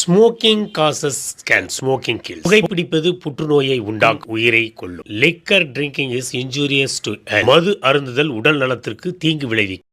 Smoking causes can smoking kill. புகைப்பிடிப்பது புற்றுநோயை உண்டாக்கும், உயிரை கொல்லும். Liquor drinking is injurious to health. மது அருந்துதல் உடல் நலத்திற்கு தீங்கு விளைவிக்கும்.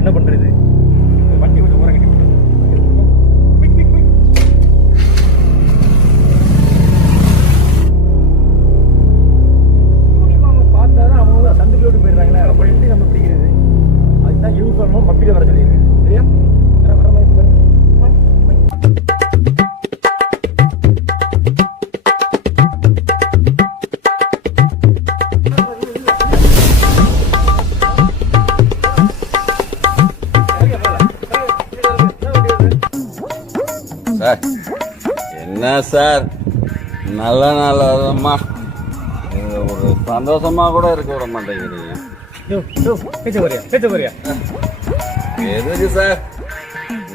என்ன பண்றது? வண்டி கொஞ்சம் ஓரம் கட்டி பார்த்தாதான் அவங்க சந்துக்களோடு போயிடுறாங்களே, அப்புறம் எப்படி நம்ம பிடிக்கிறது? அதுதான் யூஸ் பண்ணணும். பப்பில வர சொல்லியிருக்கேன். சரியா? சார், என்ன சார், நல்ல நல்லமா ஒரு சந்தோஷமா கூட இருக்க விட மாட்டேங்கிறீங்க. எதுக்கு சார்?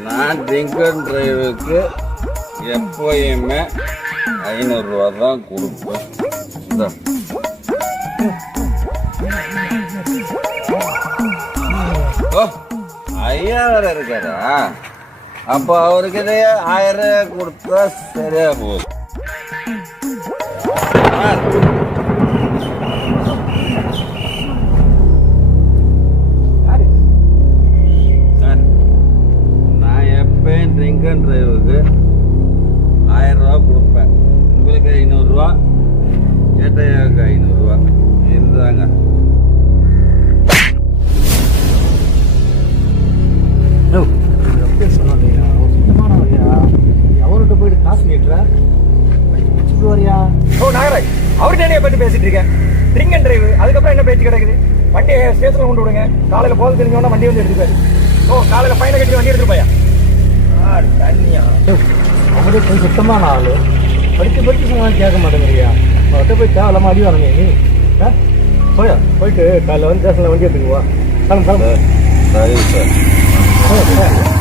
நான் ட்ரிங்க் அண்ட் டிரைவுக்கு எப்பயுமே 500 ரூபா தான் கொடுப்பேன். ஓ, ஐயா வேற இருக்காரா? அப்போ அவருக்கு 1000 கொடுத்தா சரியா போகுது. நான் எப்பயும் ட்ரிங்க் அண்ட் டிரைவுக்கு 1000 ரூபா கொடுப்பேன். உங்களுக்கு 500 ரூபா, ஏட்டையாவுக்கு 500 ரூபா. இருந்தாங்க. அவர்கிட்ட போயிட்டு காசு நீட்டுற வரியா? ஓ நாகராஜ், அவர்கிட்ட என்ன பற்றி பேசிட்டு இருக்கேன்? ட்ரிங்க் அண்ட் டிரைவ், அதுக்கப்புறம் என்ன பேச்சு கிடக்குது? வண்டியை ஸ்டேஷனில் கொண்டு விடுங்க. காலையில் போக தெரிஞ்சவொன்னா வண்டி வந்து எடுத்துப்பாரு. ஓ, காலையில் ஃபைனை கட்டி வண்டி எடுத்துட்டு போயா? தண்ணியா? அவரே கொஞ்சம் சுத்தமான ஆளு. படிச்சு சொன்னாலும் கேட்க மாட்டேங்கிறியா? அவர்கிட்ட போய் தேவையில்லாம அடி வாங்க நீ. போயா, போயிட்டு காலையில் வந்து ஸ்டேஷனில் வண்டி எடுத்துக்குவா. சரி சார்.